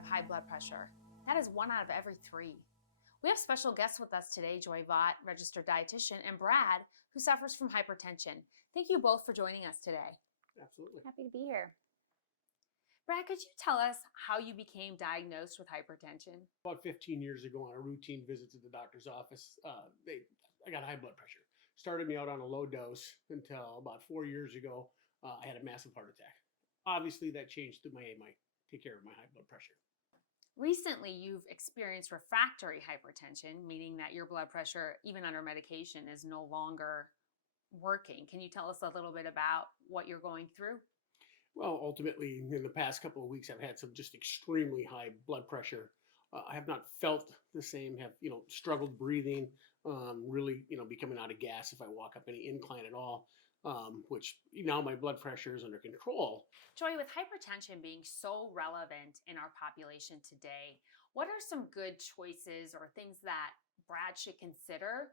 have high blood pressure. That is 1 out of every 3. We have special guests with us today, Joy Vaught, registered dietitian, and Brad, who suffers from hypertension. Thank you both for joining us today. Absolutely. Happy to be here. Brad, could you tell us how you became diagnosed with hypertension? About 15 years ago, on a routine visit to the doctor's office, I got high blood pressure. Started me out on a low dose until about 4 years ago, I had a massive heart attack. Obviously, that changed the way I take care of my high blood pressure. Recently, you've experienced refractory hypertension, meaning that your blood pressure, even under medication, is no longer working. Can you tell us a little bit about what you're going through? Well, ultimately, in the past couple of weeks, I've had some just extremely high blood pressure. I have not felt the same, have, struggled breathing, really, becoming out of gas if I walk up any incline at all, which now my blood pressure is under control. Joy, with hypertension being so relevant in our population today, what are some good choices or things that Brad should consider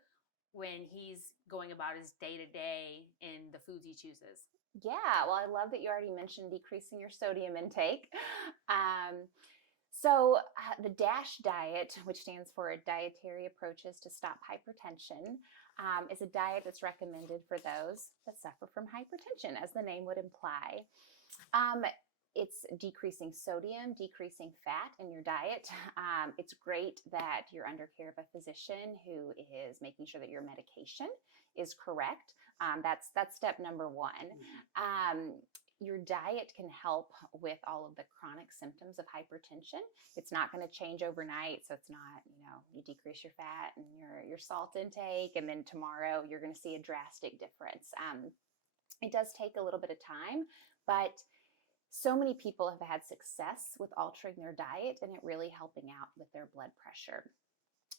when he's going about his day-to-day in the foods he chooses? Yeah, well, I love that you already mentioned decreasing your sodium intake. The D.A.S.H diet, which stands for Dietary Approaches to Stop Hypertension, is a diet that's recommended for those that suffer from hypertension, as the name would imply. It's decreasing sodium, decreasing fat in your diet. It's great that you're under care of a physician who is making sure that your medication is correct. That's step number one. Your diet can help with all of the chronic symptoms of hypertension. It's not going to change overnight. So it's not, you decrease your fat and your salt intake, and then tomorrow you're going to see a drastic difference. It does take a little bit of time, but so many people have had success with altering their diet and it really helping out with their blood pressure.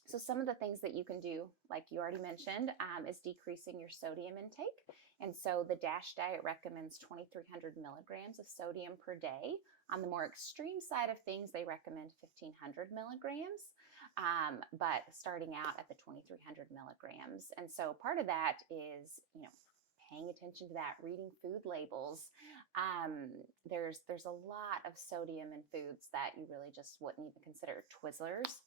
So some of the things that you can do, like you already mentioned, is decreasing your sodium intake. And so the D.A.S.H diet recommends 2,300 milligrams of sodium per day. On the more extreme side of things, they recommend 1,500 milligrams, but starting out at the 2,300 milligrams. And so part of that is, paying attention to that, reading food labels. There's a lot of sodium in foods that you really just wouldn't even consider. Twizzlers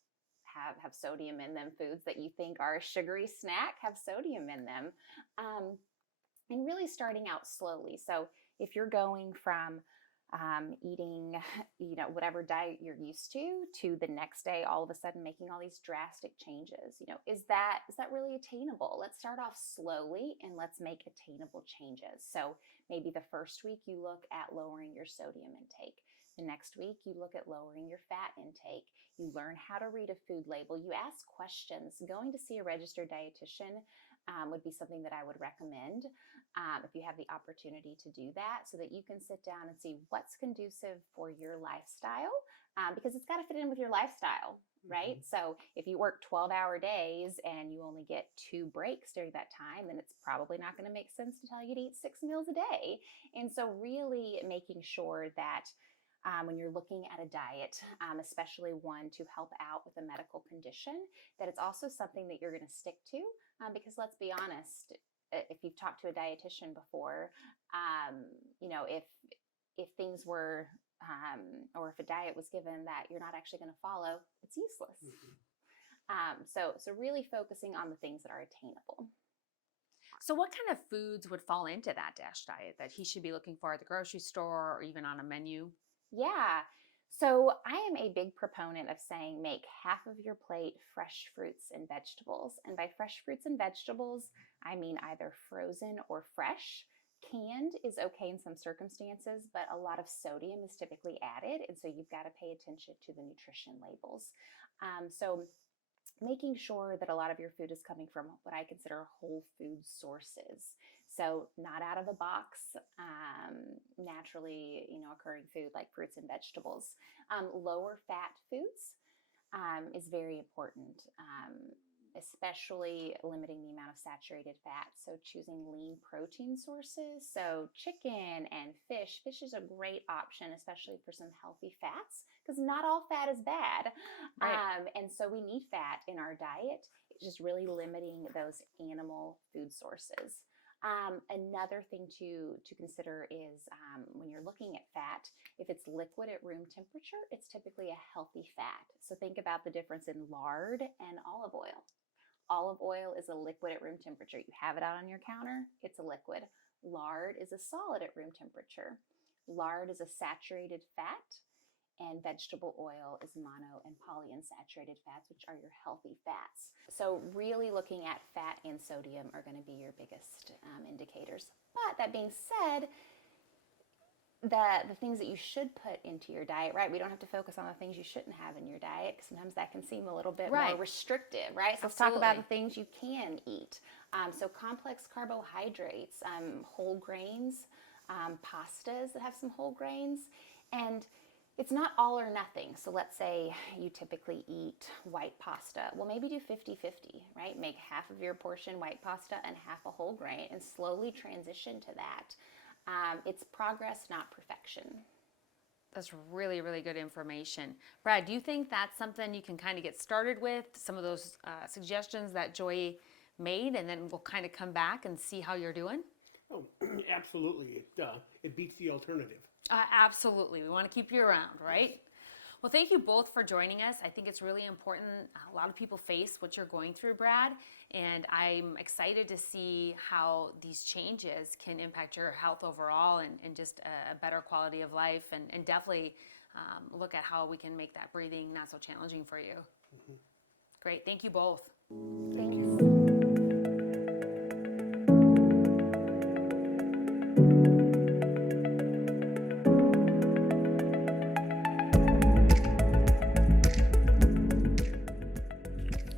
have sodium in them. Foods that you think are a sugary snack have sodium in them. And really starting out slowly. So if you're going from eating, whatever diet you're used to the next day, all of a sudden making all these drastic changes, is that really attainable? Let's start off slowly and let's make attainable changes. So maybe the first week you look at lowering your sodium intake. The next week you look at lowering your fat intake. You learn how to read a food label. You ask questions. Going to see a registered dietitian would be something that I would recommend if you have the opportunity to do that, so that you can sit down and see what's conducive for your lifestyle, because it's got to fit in with your lifestyle, right? Mm-hmm. So if you work 12-hour days and you only get 2 breaks during that time, then it's probably not going to make sense to tell you to eat 6 meals a day. And so really making sure that when you're looking at a diet, especially one to help out with a medical condition, that it's also something that you're going to stick to, because let's be honest, if you've talked to a dietitian before, if things were, or if a diet was given that you're not actually going to follow, it's useless. Mm-hmm. So really focusing on the things that are attainable. So what kind of foods would fall into that D.A.S.H diet that he should be looking for at the grocery store or even on a menu? Yeah. So I am a big proponent of saying make half of your plate fresh fruits and vegetables. And by fresh fruits and vegetables, I mean either frozen or fresh. Canned is okay in some circumstances, but a lot of sodium is typically added. And so you've got to pay attention to the nutrition labels. So making sure that a lot of your food is coming from what I consider whole food sources. So not out of the box, naturally, occurring food like fruits and vegetables. Lower fat foods is very important, especially limiting the amount of saturated fat. So choosing lean protein sources. So chicken and fish. Fish is a great option, especially for some healthy fats, because not all fat is bad. Right. And so we need fat in our diet. It's just really limiting those animal food sources. Another thing to consider is when you're looking at fat, if it's liquid at room temperature, it's typically a healthy fat. So think about the difference in lard and olive oil. Olive oil is a liquid at room temperature. You have it out on your counter, it's a liquid. Lard is a solid at room temperature. Lard is a saturated fat, and vegetable oil is mono and polyunsaturated fats, which are your healthy fats. So really looking at fat and sodium are going to be your biggest indicators. But that being said, the things that you should put into your diet, right? We don't have to focus on the things you shouldn't have in your diet, because sometimes that can seem a little bit more restrictive, right? So let's talk about the things you can eat. So complex carbohydrates, whole grains, pastas that have some whole grains, and it's not all or nothing. So let's say you typically eat white pasta. Well, maybe do 50-50, right? Make half of your portion white pasta and half a whole grain, and slowly transition to that. It's progress, not perfection. That's really, really good information. Brad, do you think that's something you can kind of get started with, some of those suggestions that Joy made, and then we'll kind of come back and see how you're doing? Oh, absolutely. It beats the alternative. Absolutely. We want to keep you around, right? Yes. Well, thank you both for joining us. I think it's really important. A lot of people face what you're going through, Brad, and I'm excited to see how these changes can impact your health overall and just a better quality of life, and definitely look at how we can make that breathing not so challenging for you. Mm-hmm. Great. Thank you both. Thank you.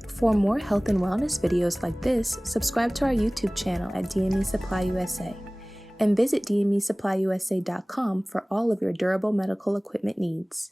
For more health and wellness videos like this, subscribe to our YouTube channel at DME Supply USA and visit DMESupplyUSA.com for all of your durable medical equipment needs.